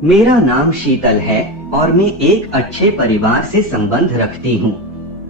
मेरा नाम शीतल है और मैं एक अच्छे परिवार से संबंध रखती हूँ।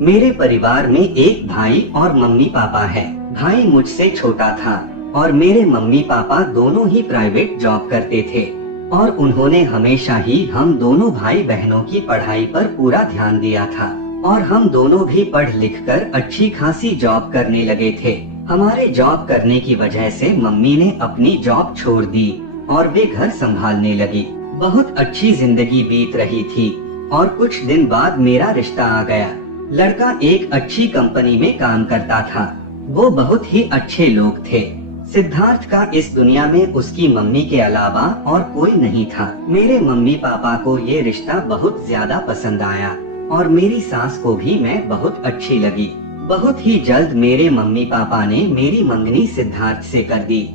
मेरे परिवार में एक भाई और मम्मी पापा है। भाई मुझसे छोटा था और मेरे मम्मी पापा दोनों ही प्राइवेट जॉब करते थे और उन्होंने हमेशा ही हम दोनों भाई बहनों की पढ़ाई पर पूरा ध्यान दिया था और हम दोनों भी पढ़ लिख कर अच्छी खासी जॉब करने लगे थे। हमारे जॉब करने की वजह से मम्मी ने अपनी जॉब छोड़ दी और वे घर संभालने लगी। बहुत अच्छी जिंदगी बीत रही थी और कुछ दिन बाद मेरा रिश्ता आ गया। लड़का एक अच्छी कंपनी में काम करता था। वो बहुत ही अच्छे लोग थे। सिद्धार्थ का इस दुनिया में उसकी मम्मी के अलावा और कोई नहीं था। मेरे मम्मी पापा को ये रिश्ता बहुत ज्यादा पसंद आया और मेरी सास को भी मैं बहुत अच्छी लगी। बहुत ही जल्द मेरे मम्मी पापा ने मेरी मंगनी सिद्धार्थ से कर दी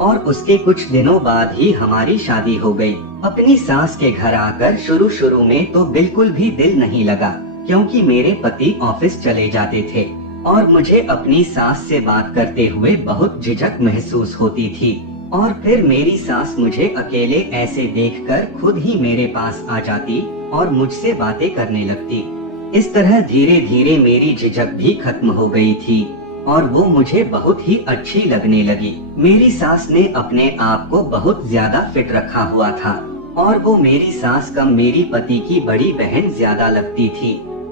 और उसके कुछ दिनों बाद ही हमारी शादी हो गई। अपनी सास के घर आकर शुरू में तो बिल्कुल भी दिल नहीं लगा क्योंकि मेरे पति ऑफिस चले जाते थे और मुझे अपनी सास से बात करते हुए बहुत झिझक महसूस होती थी और फिर मेरी सास मुझे अकेले ऐसे देखकर खुद ही मेरे पास आ जाती और मुझसे बातें करने लगती। इस तरह धीरे धीरे मेरी झिझक भी खत्म हो गई थी और वो मुझे बहुत ही अच्छी लगने लगी। मेरी सास ने अपने आप को बहुत ज्यादा फिट रखा हुआ था और वो मेरी सास कम मेरी पति की बड़ी बहन ज्यादा लगती थी।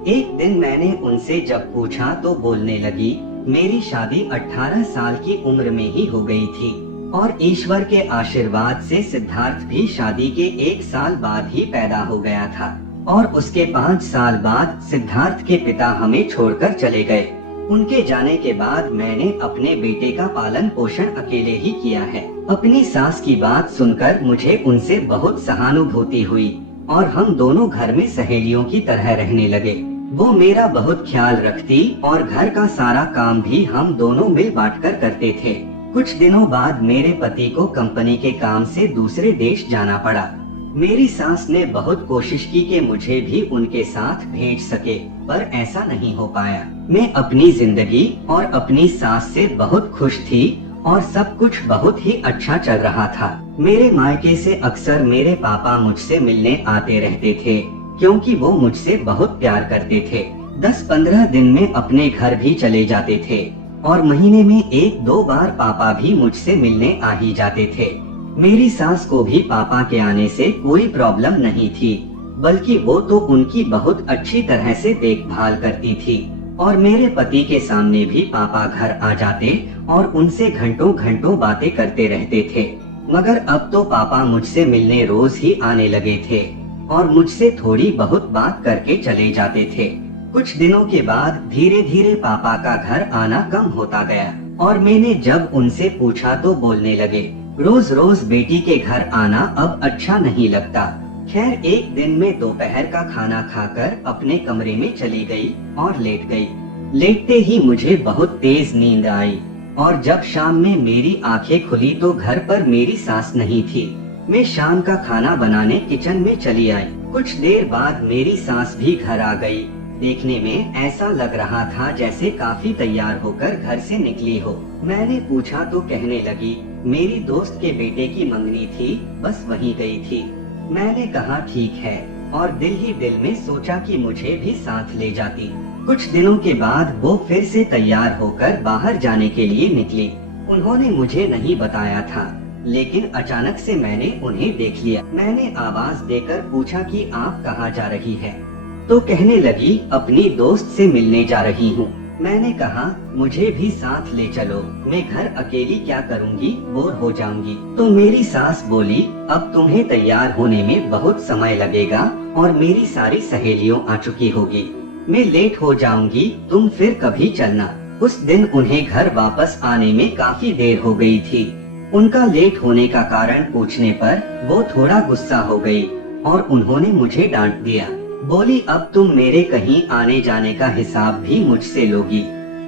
एक दिन मैंने उनसे जब पूछा तो बोलने लगी, मेरी शादी 18 साल की उम्र में ही हो गई थी और ईश्वर के आशीर्वाद से सिद्धार्थ भी शादी के 1 साल बाद ही पैदा हो गया था और उसके 5 साल बाद सिद्धार्थ के पिता हमें छोड़कर चले गए। उनके जाने के बाद मैंने अपने बेटे का पालन पोषण अकेले ही किया है। अपनी सास की बात सुनकर मुझे उनसे बहुत सहानुभूति हुई और हम दोनों घर में सहेलियों की तरह रहने लगे। वो मेरा बहुत ख्याल रखती और घर का सारा काम भी हम दोनों मिल बांट कर करते थे। कुछ दिनों बाद मेरे पति को कंपनी के काम से दूसरे देश जाना पड़ा। मेरी सास ने बहुत कोशिश की कि मुझे भी उनके साथ भेज सके, पर ऐसा नहीं हो पाया। मैं अपनी जिंदगी और अपनी सास से बहुत खुश थी और सब कुछ बहुत ही अच्छा चल रहा था। मेरे मायके से अक्सर मेरे पापा मुझसे मिलने आते रहते थे क्योंकि वो मुझसे बहुत प्यार करते थे। 10-15 दिन में अपने घर भी चले जाते थे और महीने में 1-2 बार पापा भी मुझसे मिलने आ ही जाते थे। मेरी सास को भी पापा के आने से कोई प्रॉब्लम नहीं थी, बल्कि वो तो उनकी बहुत अच्छी तरह से देखभाल करती थी और मेरे पति के सामने भी पापा घर आ जाते और उनसे घंटों घंटों बातें करते रहते थे। मगर अब तो पापा मुझसे मिलने रोज ही आने लगे थे और मुझसे थोड़ी बहुत बात करके चले जाते थे। कुछ दिनों के बाद धीरे धीरे पापा का घर आना कम होता गया और मैंने जब उनसे पूछा तो बोलने लगे, रोज रोज बेटी के घर आना अब अच्छा नहीं लगता। खैर एक दिन में दोपहर का खाना खाकर अपने कमरे में चली गई और लेट गई। लेटते ही मुझे बहुत तेज नींद आई और जब शाम में मेरी आंखें खुली तो घर पर मेरी सास नहीं थी। मैं शाम का खाना बनाने किचन में चली आई। कुछ देर बाद मेरी सास भी घर आ गई। देखने में ऐसा लग रहा था जैसे काफी तैयार होकर घर से निकली हो। मैंने पूछा तो कहने लगी, मेरी दोस्त के बेटे की मंगनी थी, बस वहीं गई थी। मैंने कहा ठीक है और दिल ही दिल में सोचा कि मुझे भी साथ ले जाती। कुछ दिनों के बाद वो फिर से तैयार होकर बाहर जाने के लिए निकली। उन्होंने मुझे नहीं बताया था, लेकिन अचानक से मैंने उन्हें देख लिया। मैंने आवाज देकर पूछा कि आप कहाँ जा रही है? तो कहने लगी, अपनी दोस्त से मिलने जा रही हूँ। मैंने कहा, मुझे भी साथ ले चलो, मैं घर अकेली क्या करूँगी, बोर हो जाऊंगी। तो मेरी सास बोली, अब तुम्हें तैयार होने में बहुत समय लगेगा और मेरी सारी सहेलियों आ चुकी होगी, मैं लेट हो जाऊंगी, तुम फिर कभी चलना। उस दिन उन्हें घर वापस आने में काफी देर हो गई थी। उनका लेट होने का कारण पूछने पर वो थोड़ा गुस्सा हो गई और उन्होंने मुझे डांट दिया। बोली, अब तुम मेरे कहीं आने जाने का हिसाब भी मुझसे लोगी।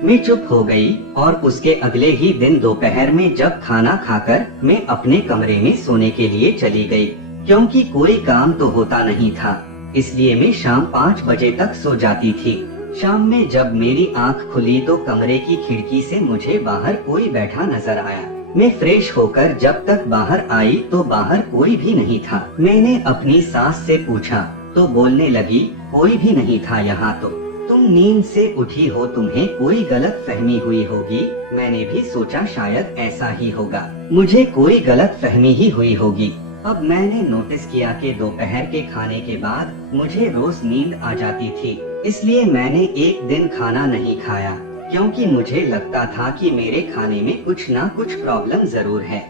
मैं चुप हो गई और उसके अगले ही दिन दोपहर में जब खाना खाकर मैं अपने कमरे में सोने के लिए चली गई, क्योंकि कोई काम तो होता नहीं था, इसलिए मैं शाम 5 बजे तक सो जाती थी। शाम में जब मेरी आंख खुली तो कमरे की खिड़की से मुझे बाहर कोई बैठा नजर आया। मैं फ्रेश होकर जब तक बाहर आई तो बाहर कोई भी नहीं था। मैंने अपनी सास से पूछा तो बोलने लगी, कोई भी नहीं था यहाँ तो। तुम नींद से उठी हो, तुम्हें कोई गलत फहमी हुई होगी। मैंने भी सोचा शायद ऐसा ही होगा, मुझे कोई गलत फहमी ही हुई होगी। अब मैंने नोटिस किया कि दोपहर के खाने के बाद मुझे रोज नींद आ जाती थी, इसलिए मैंने एक दिन खाना नहीं खाया, क्योंकि मुझे लगता था कि मेरे खाने में कुछ ना कुछ प्रॉब्लम जरूर है,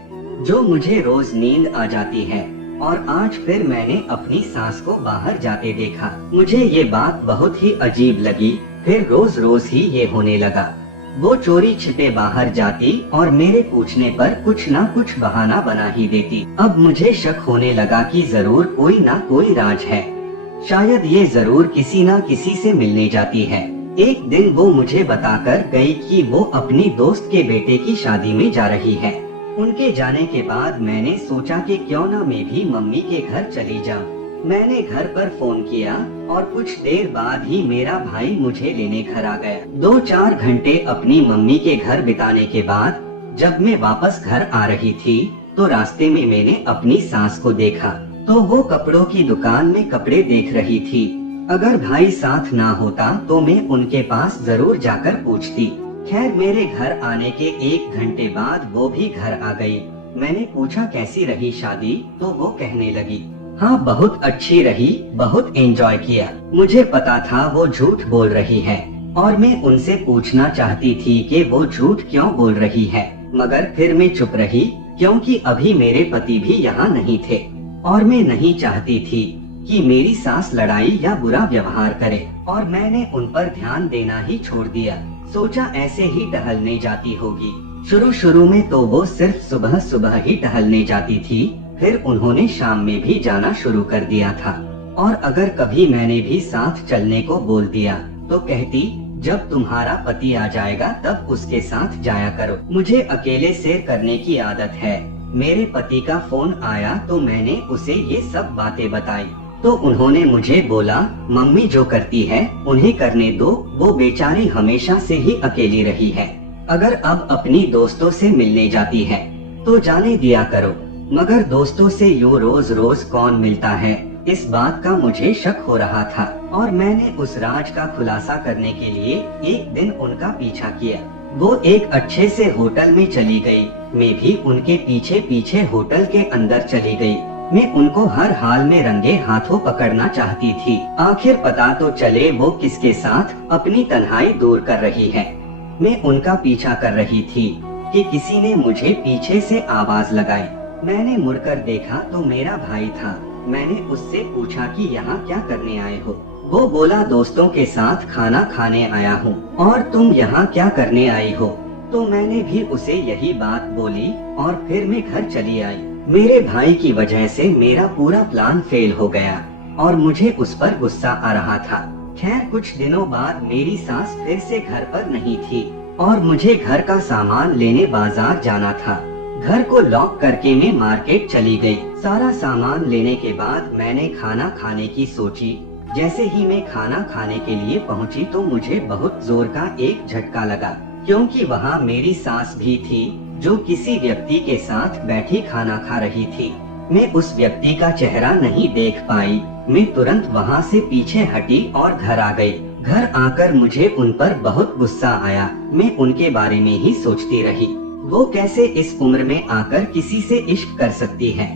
जो मुझे रोज नींद आ जाती है। और आज फिर मैंने अपनी सास को बाहर जाते देखा। मुझे ये बात बहुत ही अजीब लगी। फिर रोज रोज ही ये होने लगा। वो चोरी छिपे बाहर जाती और मेरे पूछने पर कुछ ना कुछ बहाना बना ही देती। अब मुझे शक होने लगा कि जरूर कोई ना कोई राज है, शायद ये जरूर किसी ना किसी से मिलने जाती है। एक दिन वो मुझे बताकर गई कि वो अपनी दोस्त के बेटे की शादी में जा रही है। उनके जाने के बाद मैंने सोचा कि क्यों ना मैं भी मम्मी के घर चली जाऊं। मैंने घर पर फोन किया और कुछ देर बाद ही मेरा भाई मुझे लेने घर आ गया। 2-4 घंटे अपनी मम्मी के घर बिताने के बाद जब मैं वापस घर आ रही थी तो रास्ते में मैंने अपनी सास को देखा, तो वो कपड़ों की दुकान में कपड़े देख रही थी। अगर भाई साथ ना होता तो मैं उनके पास जरूर जाकर पूछती। खैर मेरे घर आने के 1 घंटे बाद वो भी घर आ गई। मैंने पूछा कैसी रही शादी, तो वो कहने लगी, हाँ बहुत अच्छी रही, बहुत एंजॉय किया। मुझे पता था वो झूठ बोल रही है और मैं उनसे पूछना चाहती थी कि वो झूठ क्यों बोल रही है, मगर फिर मैं चुप रही, क्योंकि अभी मेरे पति भी यहाँ नहीं थे और मैं नहीं चाहती थी कि मेरी सास लड़ाई या बुरा व्यवहार करे, और मैंने उन पर ध्यान देना ही छोड़ दिया। सोचा ऐसे ही टहलने जाती होगी। शुरू में तो वो सिर्फ सुबह सुबह ही टहलने जाती थी, फिर उन्होंने शाम में भी जाना शुरू कर दिया था। और अगर कभी मैंने भी साथ चलने को बोल दिया तो कहती, जब तुम्हारा पति आ जाएगा तब उसके साथ जाया करो, मुझे अकेले सैर करने की आदत है। मेरे पति का फोन आया तो मैंने उसे ये सब बातें बताई, तो उन्होंने मुझे बोला, मम्मी जो करती है उन्हें करने दो, वो बेचारी हमेशा से ही अकेली रही है। अगर अब अपनी दोस्तों से मिलने जाती है तो जाने दिया करो, मगर दोस्तों से यूँ रोज रोज कौन मिलता है। इस बात का मुझे शक हो रहा था और मैंने उस राज का खुलासा करने के लिए एक दिन उनका पीछा किया। वो एक अच्छे से होटल में चली गई, मैं भी उनके पीछे पीछे होटल के अंदर चली गई। मैं उनको हर हाल में रंगे हाथों पकड़ना चाहती थी। आखिर पता तो चले वो किसके साथ अपनी तन्हाई दूर कर रही है। मैं उनका पीछा कर रही थी कि किसी ने मुझे पीछे से आवाज लगाई। मैंने मुड़कर देखा तो मेरा भाई था। मैंने उससे पूछा कि यहाँ क्या करने आए हो। वो बोला, दोस्तों के साथ खाना खाने आया हूँ। और तुम यहाँ क्या करने आई हो? तो मैंने भी उसे यही बात बोली और फिर मैं घर चली आई। मेरे भाई की वजह से मेरा पूरा प्लान फेल हो गया और मुझे उस पर गुस्सा आ रहा था। खैर कुछ दिनों बाद मेरी सास फिर से घर पर नहीं थी और मुझे घर का सामान लेने बाजार जाना था। घर को लॉक करके मैं मार्केट चली गई। सारा सामान लेने के बाद मैंने खाना खाने की सोची। जैसे ही मैं खाना खाने के लिए पहुंची तो मुझे बहुत जोर का एक झटका लगा, क्योंकि वहाँ मेरी सास भी थी जो किसी व्यक्ति के साथ बैठी खाना खा रही थी। मैं उस व्यक्ति का चेहरा नहीं देख पाई। मैं तुरंत वहाँ से पीछे हटी और घर आ गई। घर आकर मुझे उन पर बहुत गुस्सा आया। मैं उनके बारे में ही सोचती रही, वो कैसे इस उम्र में आकर किसी से इश्क कर सकती है।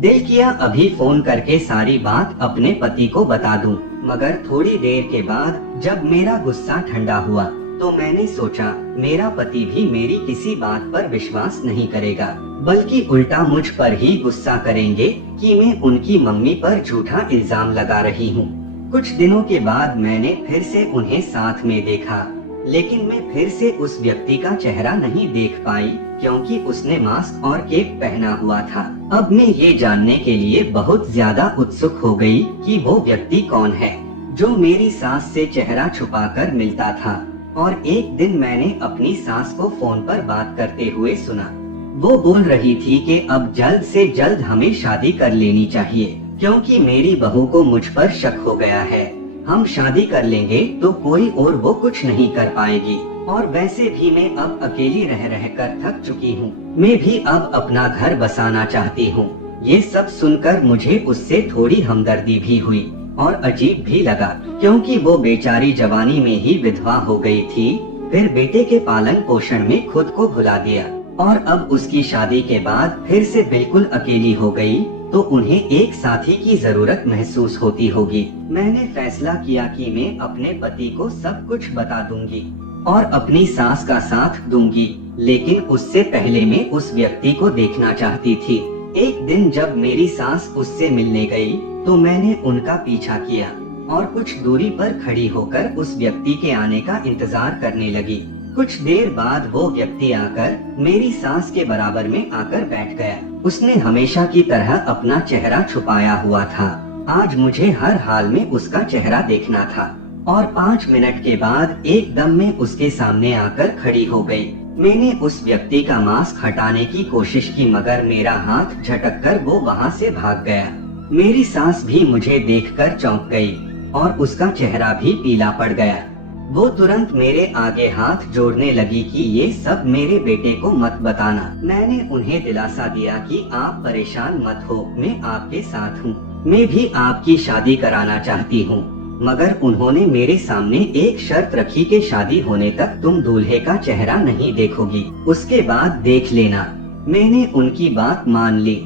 दिल किया अभी फोन करके सारी बात अपने पति को बता दूं, मगर थोड़ी देर के बाद जब मेरा गुस्सा ठंडा हुआ तो मैंने सोचा मेरा पति भी मेरी किसी बात पर विश्वास नहीं करेगा, बल्कि उल्टा मुझ पर ही गुस्सा करेंगे कि मैं उनकी मम्मी पर झूठा इल्जाम लगा रही हूँ। कुछ दिनों के बाद मैंने फिर से उन्हें साथ में देखा, लेकिन मैं फिर से उस व्यक्ति का चेहरा नहीं देख पाई, क्योंकि उसने मास्क और कैप पहना हुआ था। अब मैं ये जानने के लिए बहुत ज्यादा उत्सुक हो गई कि वो व्यक्ति कौन है जो मेरी सास से चेहरा छुपाकर मिलता था। और एक दिन मैंने अपनी सास को फोन पर बात करते हुए सुना। वो बोल रही थी कि अब जल्द से जल्द हमें शादी कर लेनी चाहिए, क्योंकि मेरी बहू को मुझ पर शक हो गया है। हम शादी कर लेंगे तो कोई और वो कुछ नहीं कर पाएगी। और वैसे भी मैं अब अकेली रह रहकर थक चुकी हूँ। मैं भी अब अपना घर बसाना चाहती हूँ। ये सब सुनकर मुझे उससे थोड़ी हमदर्दी भी हुई और अजीब भी लगा, क्योंकि वो बेचारी जवानी में ही विधवा हो गई थी, फिर बेटे के पालन पोषण में खुद को भुला दिया और अब उसकी शादी के बाद फिर से बिल्कुल अकेली हो गई, तो उन्हें एक साथी की जरूरत महसूस होती होगी। मैंने फैसला किया कि मैं अपने पति को सब कुछ बता दूंगी और अपनी सास का साथ दूंगी, लेकिन उससे पहले मैं उस व्यक्ति को देखना चाहती थी। एक दिन जब मेरी सास उससे मिलने गई, तो मैंने उनका पीछा किया और कुछ दूरी पर खड़ी होकर उस व्यक्ति के आने का इंतजार करने लगी। कुछ देर बाद वो व्यक्ति आकर मेरी सास के बराबर में आकर बैठ गया। उसने हमेशा की तरह अपना चेहरा छुपाया हुआ था। आज मुझे हर हाल में उसका चेहरा देखना था और 5 मिनट के बाद एकदम में उसके सामने आकर खड़ी हो गई। मैंने उस व्यक्ति का मास्क हटाने की कोशिश की, मगर मेरा हाथ झटककर वो वहाँ से भाग गया। मेरी सास भी मुझे देखकर चौंक गई और उसका चेहरा भी पीला पड़ गया। वो तुरंत मेरे आगे हाथ जोड़ने लगी कि ये सब मेरे बेटे को मत बताना। मैंने उन्हें दिलासा दिया कि आप परेशान मत हो, मैं आपके साथ हूँ। मैं भी आपकी शादी कराना चाहती हूँ, मगर उन्होंने मेरे सामने एक शर्त रखी कि शादी होने तक तुम दूल्हे का चेहरा नहीं देखोगी, उसके बाद देख लेना। मैंने उनकी बात मान ली।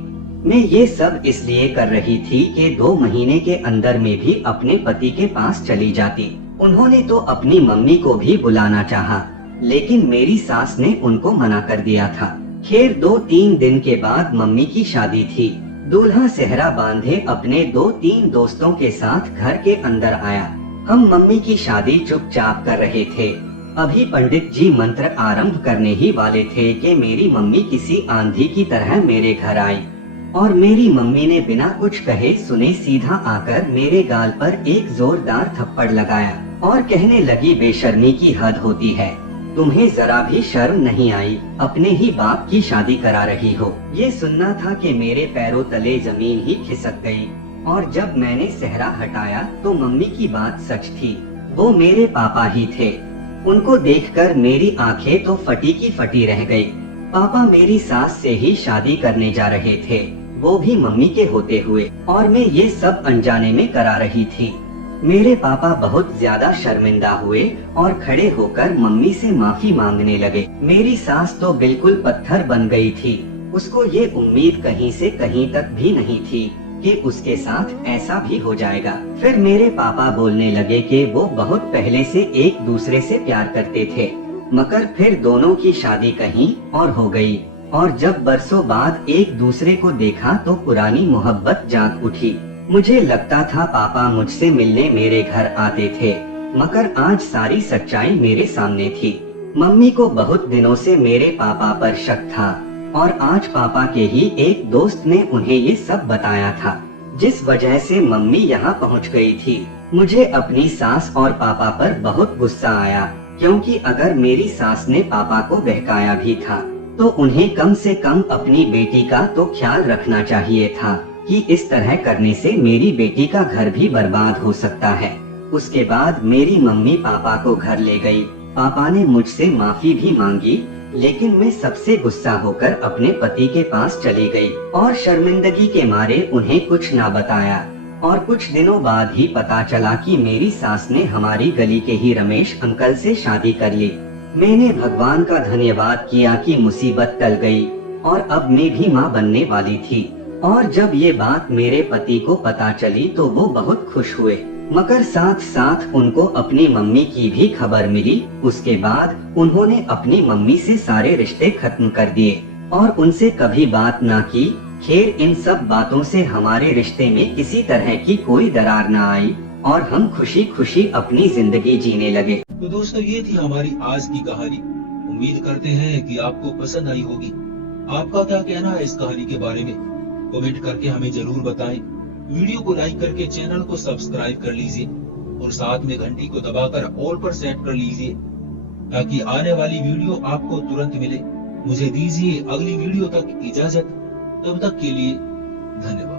मैं ये सब इसलिए कर रही थी कि 2 महीने के अंदर में भी अपने पति के पास चली जाती। उन्होंने तो अपनी मम्मी को भी बुलाना चाहा, लेकिन मेरी सास ने उनको मना कर दिया था। खैर 2-3 दिन के बाद मम्मी की शादी थी। दूल्हा सेहरा बांधे अपने 2-3 दोस्तों के साथ घर के अंदर आया। हम मम्मी की शादी चुपचाप कर रहे थे। अभी पंडित जी मंत्र आरंभ करने ही वाले थे कि मेरी मम्मी किसी आंधी की तरह मेरे घर आई और मेरी मम्मी ने बिना कुछ कहे सुने सीधा आकर मेरे गाल पर एक जोरदार थप्पड़ लगाया और कहने लगी, बेशर्मी की हद होती है, तुम्हें जरा भी शर्म नहीं आई, अपने ही बाप की शादी करा रही हो। ये सुनना था कि मेरे पैरों तले जमीन ही खिसक गई और जब मैंने सेहरा हटाया तो मम्मी की बात सच थी, वो मेरे पापा ही थे। उनको देखकर मेरी आंखें तो फटी की फटी रह गई। पापा मेरी सास से ही शादी करने जा रहे थे, वो भी मम्मी के होते हुए, और मैं ये सब अनजाने में करा रही थी। मेरे पापा बहुत ज्यादा शर्मिंदा हुए और खड़े होकर मम्मी से माफी मांगने लगे। मेरी सास तो बिल्कुल पत्थर बन गई थी। उसको ये उम्मीद कहीं से कहीं तक भी नहीं थी कि उसके साथ ऐसा भी हो जाएगा। फिर मेरे पापा बोलने लगे कि वो बहुत पहले से एक दूसरे से प्यार करते थे, मगर फिर दोनों की शादी कहीं और हो गई और जब बरसों बाद एक दूसरे को देखा तो पुरानी मोहब्बत जाग उठी। मुझे लगता था पापा मुझसे मिलने मेरे घर आते थे, मगर आज सारी सच्चाई मेरे सामने थी। मम्मी को बहुत दिनों से मेरे पापा पर शक था और आज पापा के ही एक दोस्त ने उन्हें ये सब बताया था, जिस वजह से मम्मी यहाँ पहुँच गई थी। मुझे अपनी सास और पापा पर बहुत गुस्सा आया, क्योंकि अगर मेरी सास ने पापा को बहकाया भी था तो उन्हें कम से कम अपनी बेटी का तो ख्याल रखना चाहिए था कि इस तरह करने से मेरी बेटी का घर भी बर्बाद हो सकता है। उसके बाद मेरी मम्मी पापा को घर ले गई। पापा ने मुझसे माफी भी मांगी, लेकिन मैं सबसे गुस्सा होकर अपने पति के पास चली गई और शर्मिंदगी के मारे उन्हें कुछ ना बताया। और कुछ दिनों बाद ही पता चला कि मेरी सास ने हमारी गली के ही रमेश अंकल से शादी कर ली। मैंने भगवान का धन्यवाद किया कि मुसीबत टल गई और अब मैं भी माँ बनने वाली थी। और जब ये बात मेरे पति को पता चली तो वो बहुत खुश हुए, मगर साथ साथ उनको अपनी मम्मी की भी खबर मिली। उसके बाद उन्होंने अपनी मम्मी से सारे रिश्ते खत्म कर दिए और उनसे कभी बात ना की। खैर इन सब बातों से हमारे रिश्ते में किसी तरह की कोई दरार न आई और हम खुशी खुशी अपनी जिंदगी जीने लगे। तो दोस्तों ये थी हमारी आज की कहानी। उम्मीद करते हैं कि आपको पसंद आई होगी। आपका क्या कहना है इस कहानी के बारे में, कमेंट करके हमें जरूर बताएं। वीडियो को लाइक करके चैनल को सब्सक्राइब कर लीजिए और साथ में घंटी को दबाकर ऑल पर सेट कर लीजिए, ताकि आने वाली वीडियो आपको तुरंत मिले। मुझे दीजिए अगली वीडियो तक इजाजत, तब तक के लिए धन्यवाद।